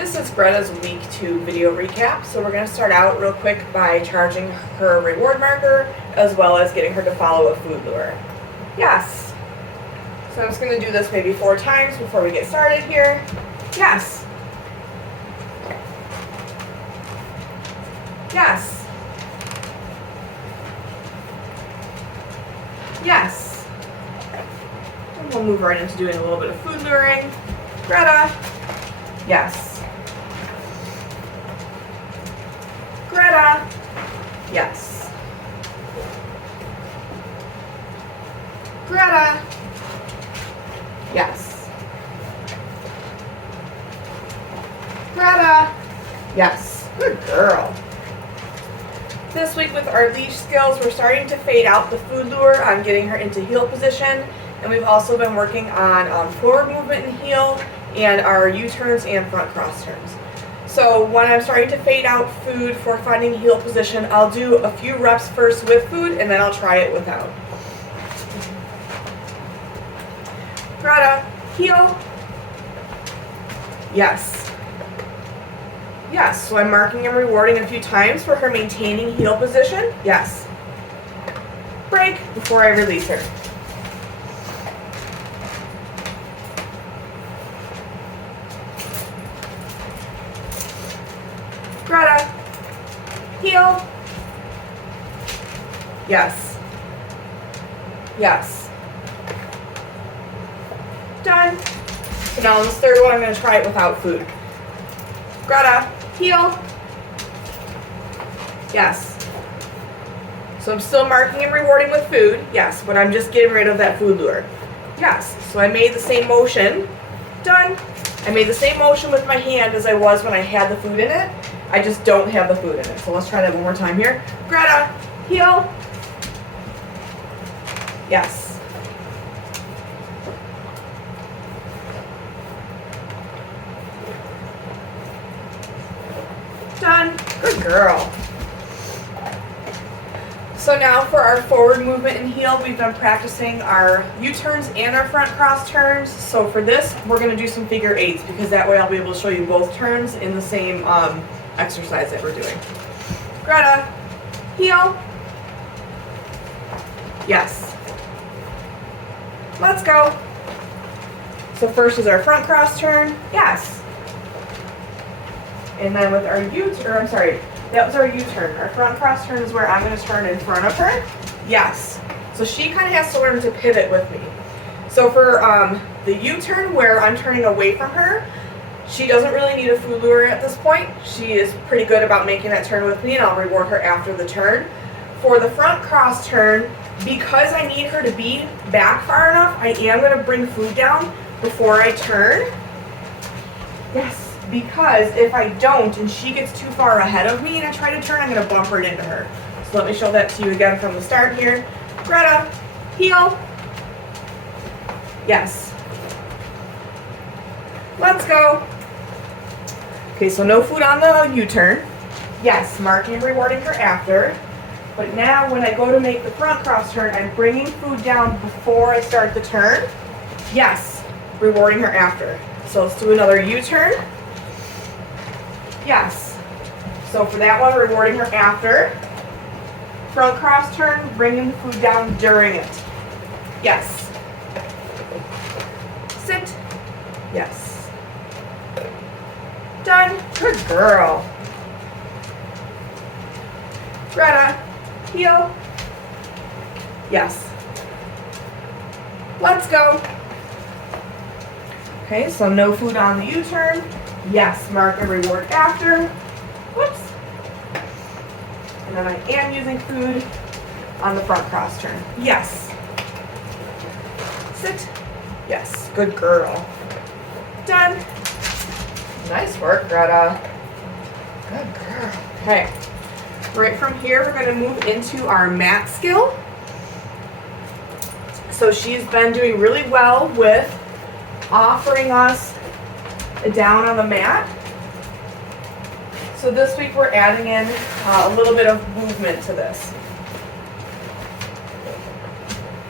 This is Greta's week 2 video recap, so we're going to start out real quick by charging her reward marker as well as getting her to follow a food lure. Yes. So I'm just going to do this maybe 4 times before we get started here. Yes. Yes. Yes. And we'll move right into doing a little bit of food luring. Greta. Yes. Greta. Yes. Greta. Yes. Greta. Yes. Good girl. This week with our leash skills, we're starting to fade out the food lure on getting her into heel position. And we've also been working on forward movement and heel and our U-turns and front cross turns. So when I'm starting to fade out food for finding heel position, I'll do a few reps first with food and then I'll try it without. Greta, heel. Yes. Yes, so I'm marking and rewarding a few times for her maintaining heel position. Yes. Break before I release her. Greta, heel. Yes. Yes. Done. So now on this third one, I'm going to try it without food. Greta, heel. Yes. So I'm still marking and rewarding with food. Yes, but I'm just getting rid of that food lure. Yes. So I made the same motion. Done. I made the same motion with my hand as I was when I had the food in it. I just don't have the food in it. So let's try that one more time here. Greta, heel. Yes. Done. Good girl. So now for our forward movement and heel, we've been practicing our U-turns and our front cross turns. So for this, we're going to do some figure eights because that way I'll be able to show you both turns in the same exercise that we're doing. Greta, heel. Yes. Let's go. So first is our front cross turn. Yes. And then with our that was our U-turn. Our front cross turn is where I'm going to turn in front of her. Yes. So she kind of has to learn to pivot with me. So for the U-turn where I'm turning away from her, she doesn't really need a food lure at this point. She is pretty good about making that turn with me, and I'll reward her after the turn. For the front cross turn, because I need her to be back far enough, I am going to bring food down before I turn. Yes. Because if I don't and she gets too far ahead of me and I try to turn, I'm going to bump right into her. So let me show that to you again from the start here. Greta, heel. Yes. Let's go. Okay, so no food on the U-turn. Yes, marking and rewarding her after. But now when I go to make the front cross turn, I'm bringing food down before I start the turn. Yes, rewarding her after. So let's do another U-turn. Yes. So for that one, rewarding her after. Front cross turn, bringing the food down during it. Yes. Sit. Yes. Done. Good girl. Greta, heel. Yes. Let's go. Okay, so no food on the U-turn. Yes, mark and reward after. Whoops. And then I am using food on the front cross turn. Yes. Sit. Yes, good girl. Done. Nice work, Greta. Good girl. Okay. Right from here, we're going to move into our mat skill. So she's been doing really well with offering us down on the mat. So this week we're adding in a little bit of movement to this.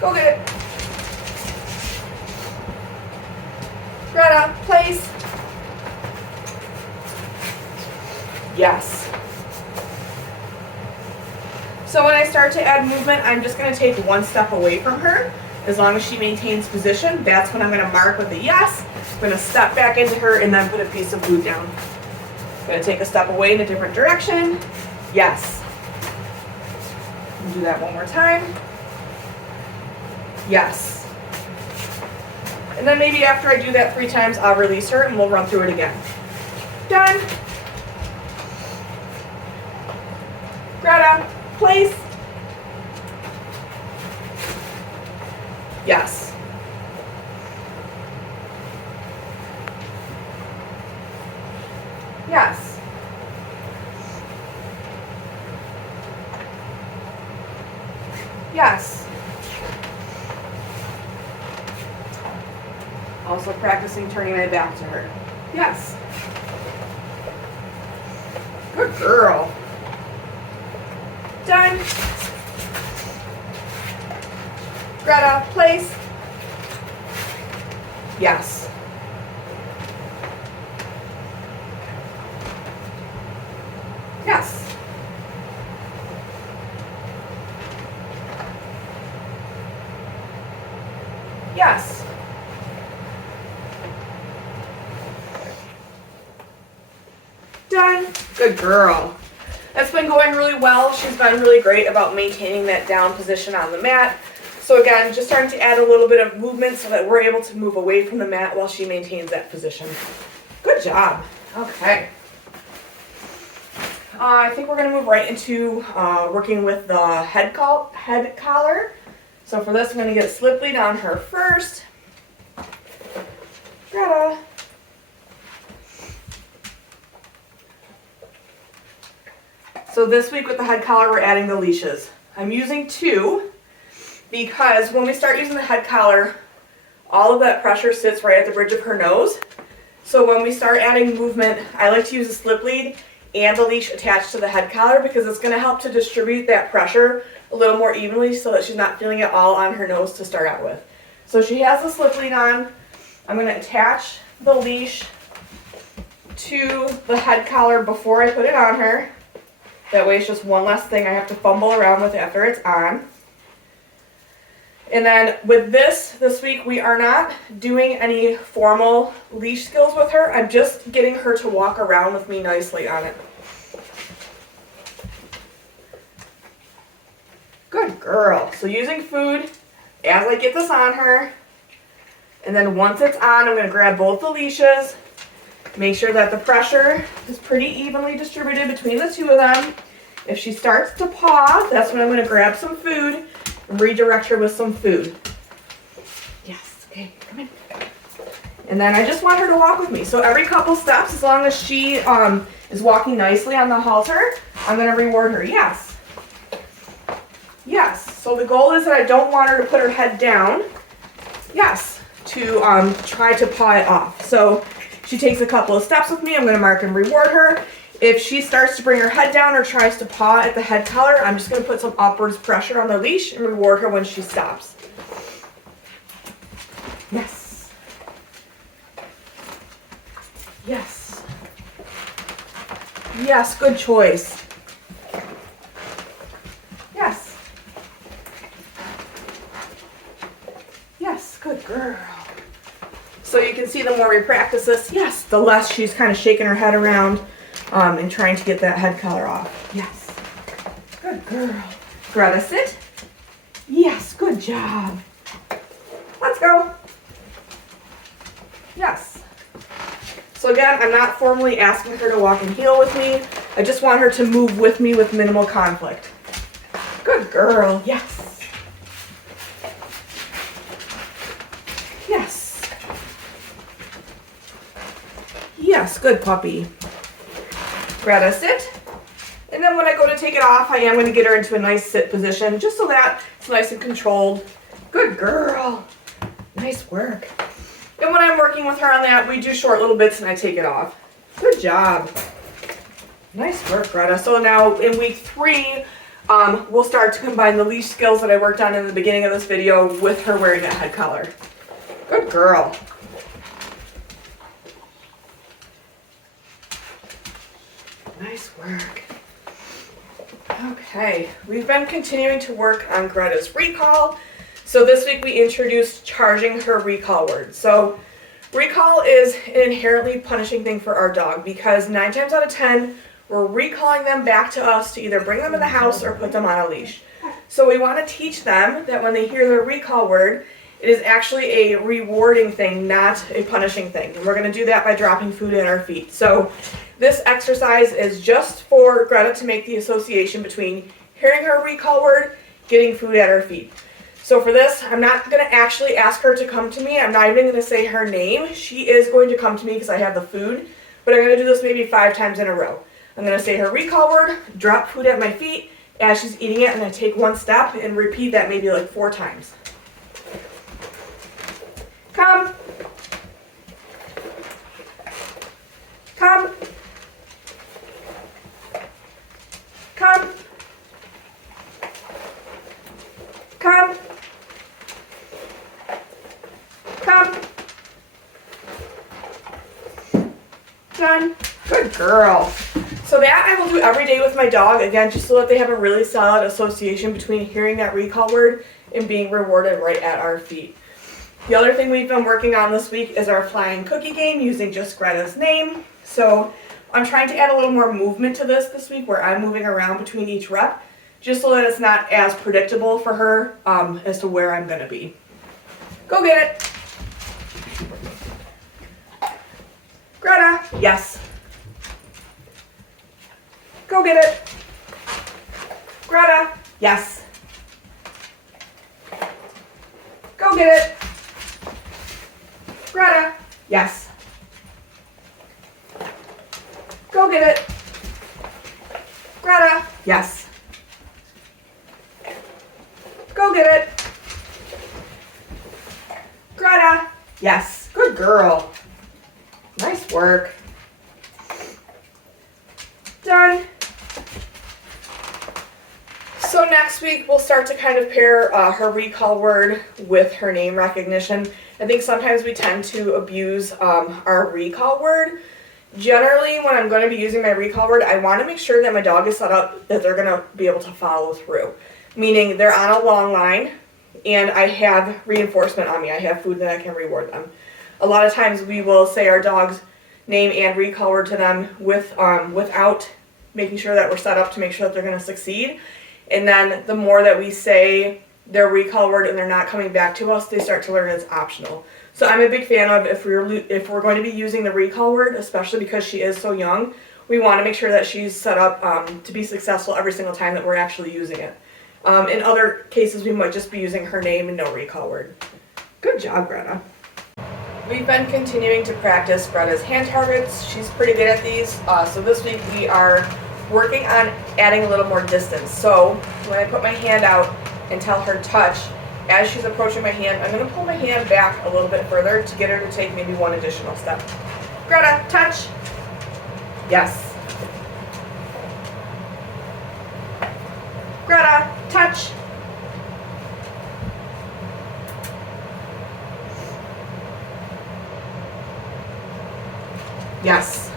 Go get it. Greta, place. Yes. So when I start to add movement, I'm just going to take one step away from her. As long as she maintains position, that's when I'm going to mark with a yes. I'm going to step back into her and then put a piece of food down. I'm going to take a step away in a different direction. Yes. Do that one more time. Yes. And then maybe after I do that 3 times, I'll release her and we'll run through it again. Done. Greta, place. Yes. Yes. Yes. Also practicing turning my back to her. Yes. Good girl. Done. Greta, place. Yes. Yes. Yes. Done. Good girl. That's been going really well. She's been really great about maintaining that down position on the mat. So again, just starting to add a little bit of movement so that we're able to move away from the mat while she maintains that position. Good job. Okay. I think we're going to move right into working with the head collar. So for this, I'm going to get a slip lead on her first. Greta. So this week with the head collar, we're adding the leashes. I'm using 2 because when we start using the head collar, all of that pressure sits right at the bridge of her nose. So when we start adding movement, I like to use a slip lead and the leash attached to the head collar because it's going to help to distribute that pressure a little more evenly so that she's not feeling it all on her nose to start out with. So she has the slip lead on. I'm going to attach the leash to the head collar before I put it on her. That way it's just one less thing I have to fumble around with after it's on. And then with this week, we are not doing any formal leash skills with her. I'm just getting her to walk around with me nicely on it. Good girl. So using food as I get this on her. And then once it's on, I'm going to grab both the leashes. Make sure that the pressure is pretty evenly distributed between the 2 of them. If she starts to paw, that's when I'm going to grab some food and redirect her with some food. Yes, okay, come in. And then I just want her to walk with me. So every couple steps, as long as she is walking nicely on the halter, I'm going to reward her. Yes. Yes. So the goal is that I don't want her to put her head down. Yes. To try to paw it off. So she takes a couple of steps with me. I'm going to mark and reward her. If she starts to bring her head down or tries to paw at the head collar, I'm just going to put some upwards pressure on the leash and reward her when she stops. Yes. Yes. Yes, good choice. Yes. Yes, good girl. So you can see the more we practice this, yes, the less she's kind of shaking her head around and trying to get that head collar off. Yes. Good girl. Greta, sit. Yes, good job. Let's go. Yes. So again, I'm not formally asking her to walk and heel with me. I just want her to move with me with minimal conflict. Good girl. Yes. Yes. Yes, good puppy. Greta, sit. And then when I go to take it off, I am going to get her into a nice sit position, just so that it's nice and controlled. Good girl. Nice work. And when I'm working with her on that, we do short little bits and I take it off. Good job. Nice work, Greta. So now in week 3, we'll start to combine the leash skills that I worked on in the beginning of this video with her wearing that head collar. Good girl. Nice work. Okay, we've been continuing to work on Greta's recall. So this week we introduced charging her recall word. So recall is an inherently punishing thing for our dog because 9 times out of 10, we're recalling them back to us to either bring them in the house or put them on a leash. So we want to teach them that when they hear their recall word, it is actually a rewarding thing, not a punishing thing. And we're going to do that by dropping food at our feet. So this exercise is just for Greta to make the association between hearing her recall word, getting food at her feet. So for this, I'm not going to actually ask her to come to me. I'm not even going to say her name. She is going to come to me because I have the food. But I'm going to do this maybe 5 times in a row. I'm going to say her recall word, drop food at my feet. As she's eating it, I'm going to take 1 step and repeat that maybe like 4 times. Come. Come. Come. Come. Come. Done. Good girl. So that I will do every day with my dog, again, just so that they have a really solid association between hearing that recall word and being rewarded right at our feet. The other thing we've been working on this week is our flying cookie game using just Greta's name. So I'm trying to add a little more movement to this week where I'm moving around between each rep, just so that it's not as predictable for her as to where I'm going to be. Go get it. Greta, yes. Go get it. Greta, yes. Go get it. Greta, yes. Go get it. Greta, yes. Go get it. Greta, yes. Good girl. Nice work. Done. So next week we'll start to kind of pair her recall word with her name recognition. I think sometimes we tend to abuse our recall word. Generally, when I'm going to be using my recall word, I want to make sure that my dog is set up that they're going to be able to follow through. Meaning they're on a long line and I have reinforcement on me. I have food that I can reward them. A lot of times we will say our dog's name and recall word to them without making sure that we're set up to make sure that they're going to succeed. And then the more that we say their recall word and they're not coming back to us, they start to learn it's optional. So I'm a big fan of if we're going to be using the recall word, especially because she is so young, we want to make sure that she's set up to be successful every single time that we're actually using it. In other cases, we might just be using her name and no recall word. Good job, Greta. We've been continuing to practice Greta's hand targets. She's pretty good at these. So this week we are working on adding a little more distance. So when I put my hand out and tell her touch, as she's approaching my hand, I'm going to pull my hand back a little bit further to get her to take maybe 1 additional step. Greta, touch. Yes. Greta, touch. Yes.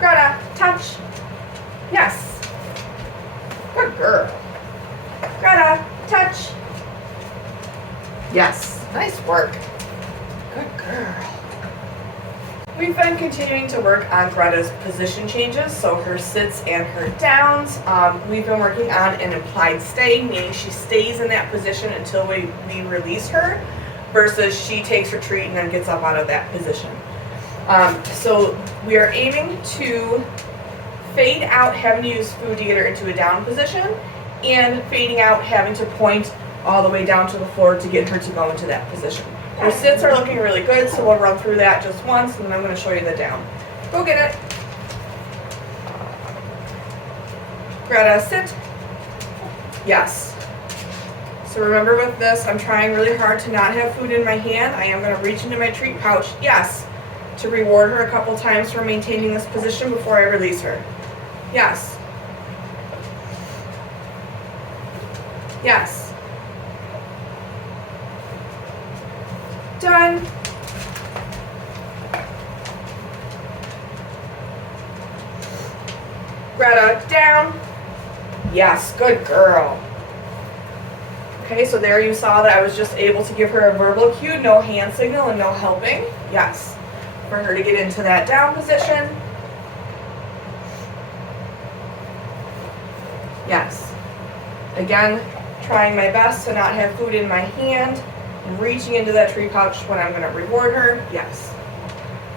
Greta, touch. Yes. Good girl. Greta, touch. Yes. Nice work. Good girl. We've been continuing to work on Greta's position changes, so her sits and her downs. We've been working on an implied stay, meaning she stays in that position until we release her, versus she takes her treat and then gets up out of that position. So we are aiming to fade out having to use food to get her into a down position, and fading out having to point all the way down to the floor to get her to go into that position. Her sits are looking really good, so we'll run through that just once, and then I'm going to show you the down. Go get it. Greta, sit. Yes. So remember with this, I'm trying really hard to not have food in my hand. I am going to reach into my treat pouch, yes, to reward her a couple times for maintaining this position before I release her. Yes. Yes. Done. Greta, down. Yes, good girl. Okay, so there you saw that I was just able to give her a verbal cue, no hand signal and no helping. Yes, for her to get into that down position. Yes. Again, trying my best to not have food in my hand and reaching into that tree pouch when I'm going to reward her. Yes.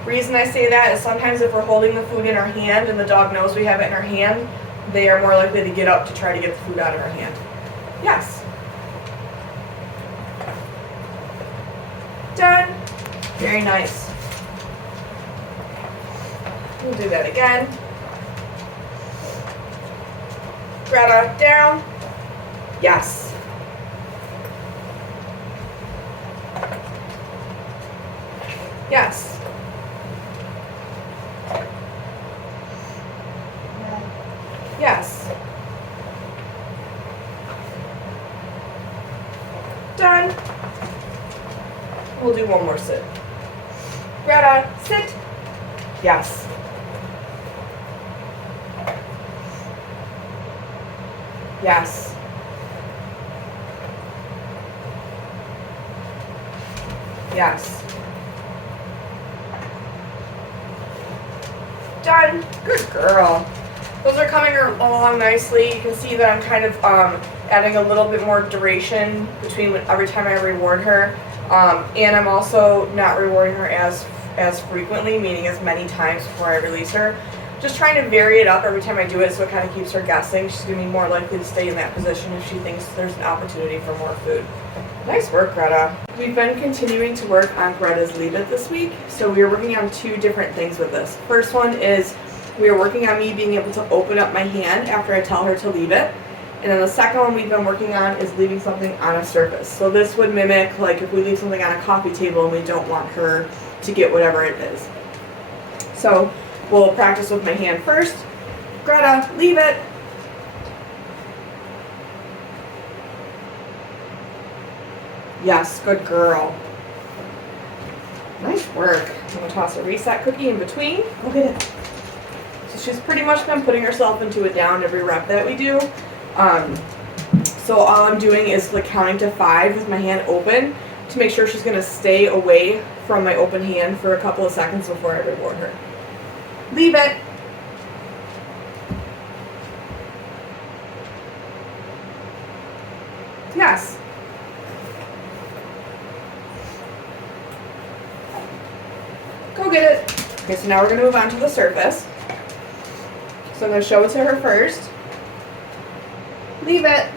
Reason I say that is sometimes if we're holding the food in our hand and the dog knows we have it in our hand, they are more likely to get up to try to get the food out of our hand. Yes. Done. Very nice. We'll do that again. Greta, down. Yes. Yes. Yes. Done. We'll do one more sit. Greta, sit. Yes. Yes. Yes. Done. Good girl. Those are coming along nicely. You can see that I'm kind of adding a little bit more duration between every time I reward her. And I'm also not rewarding her as frequently, meaning as many times before I release her. Just trying to vary it up every time I do it so it kind of keeps her guessing. She's going to be more likely to stay in that position if she thinks there's an opportunity for more food. Nice work, Greta. We've been continuing to work on Greta's Leave It this week, so we are working on two different things with this. First one is we are working on me being able to open up my hand after I tell her to leave it. And then the second one we've been working on is leaving something on a surface. So this would mimic like if we leave something on a coffee table and we don't want her to get whatever it is. So we'll practice with my hand first. Greta, leave it. Yes, good girl. Nice work. I'm gonna toss a reset cookie in between. Look at it. So she's pretty much been putting herself into a down every rep that we do. So all I'm doing is like counting to 5 with my hand open to make sure she's gonna stay away from my open hand for a couple of seconds before I reward her. Leave it. Yes. Go get it. Okay, so now we're gonna move on to the surface. So I'm gonna show it to her first. Leave it.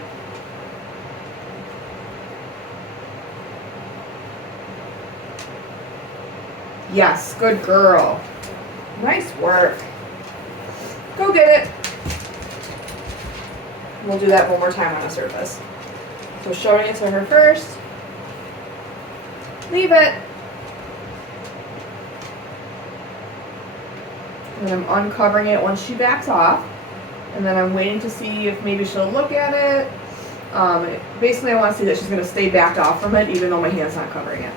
Yes, good girl. Nice work. Go get it. We'll do that one more time on the surface. So showing it to her first. Leave it. And I'm uncovering it once she backs off. And then I'm waiting to see if maybe she'll look at it. Basically, I want to see that she's going to stay backed off from it, even though my hand's not covering it.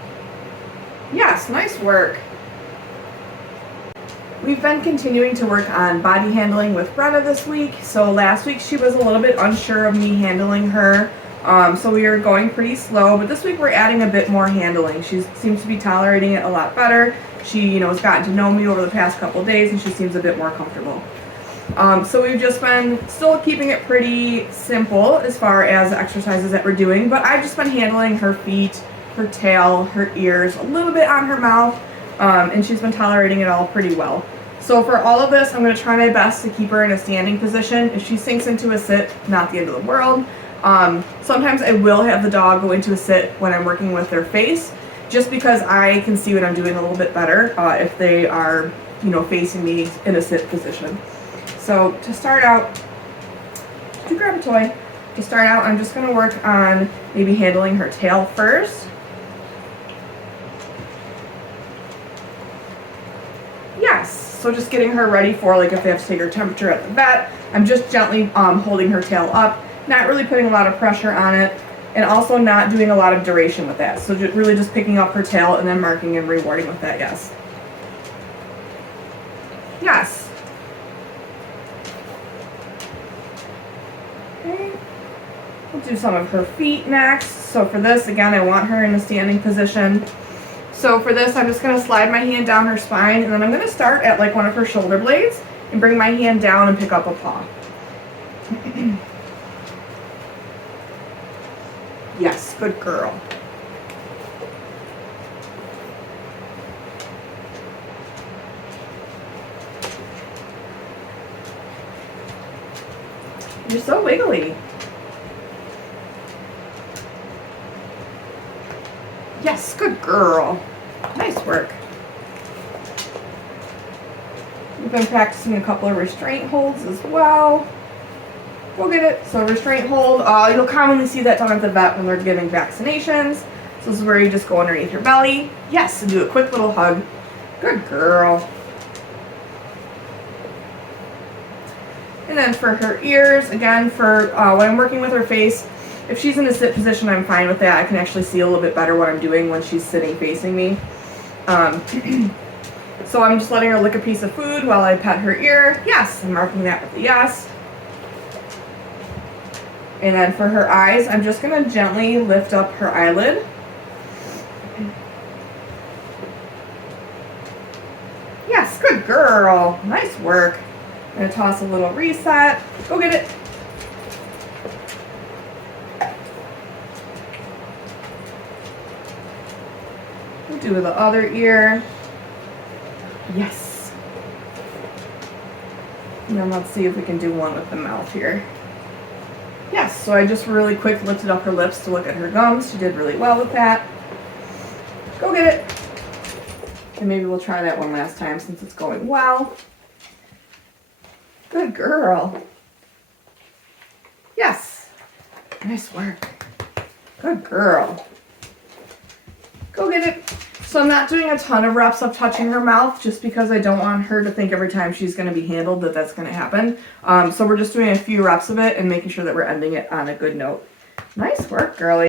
Yes, nice work. We've been continuing to work on body handling with Greta this week. So last week she was a little bit unsure of me handling her. So we were going pretty slow, but this week we're adding a bit more handling. She seems to be tolerating it a lot better. She, has gotten to know me over the past couple days and she seems a bit more comfortable. So we've just been still keeping it pretty simple as far as the exercises that we're doing, but I've just been handling her feet, her tail, her ears, a little bit on her mouth, and she's been tolerating it all pretty well. So for all of this, I'm going to try my best to keep her in a standing position. If she sinks into a sit, not the end of the world. Sometimes I will have the dog go into a sit when I'm working with their face, just because I can see what I'm doing a little bit better if they are, facing me in a sit position. So to start out, to grab a toy, to start out, I'm just going to work on maybe handling her tail first. Yes, so just getting her ready for like if they have to take her temperature at the vet. I'm just gently holding her tail up, not really putting a lot of pressure on it, and also not doing a lot of duration with that. So really just picking up her tail and then marking and rewarding with that, yes. Yes. Okay. We'll do some of her feet next. So for this, again, I want her in a standing position. So for this, I'm just going to slide my hand down her spine, and then I'm going to start at like one of her shoulder blades and bring my hand down and pick up a paw. Yes, good girl. You're so wiggly. Yes, good girl. Nice work. We've been practicing a couple of restraint holds as well. We'll get it. So restraint hold, you'll commonly see that done at the vet when they're giving vaccinations. So this is where you just go underneath your belly. Yes, and do a quick little hug. Good girl. And then for her ears, again, for when I'm working with her face, if she's in a sit position, I'm fine with that. I can actually see a little bit better what I'm doing when she's sitting facing me. So I'm just letting her lick a piece of food while I pet her ear. Yes, I'm marking that with a yes. And then for her eyes, I'm just going to gently lift up her eyelid. Yes, good girl. Nice work. I'm going to toss a little reset. Go get it. We'll do the other ear. Yes. And then let's see if we can do one with the mouth here. Yes, so I just really quick lifted up her lips to look at her gums. She did really well with that. Go get it. And maybe we'll try that one last time since it's going well. Good girl. Yes. Nice work. Good girl. Go get it. So I'm not doing a ton of reps of touching her mouth just because I don't want her to think every time she's going to be handled that that's going to happen. So we're just doing a few reps of it and making sure that we're ending it on a good note. Nice work, girlie.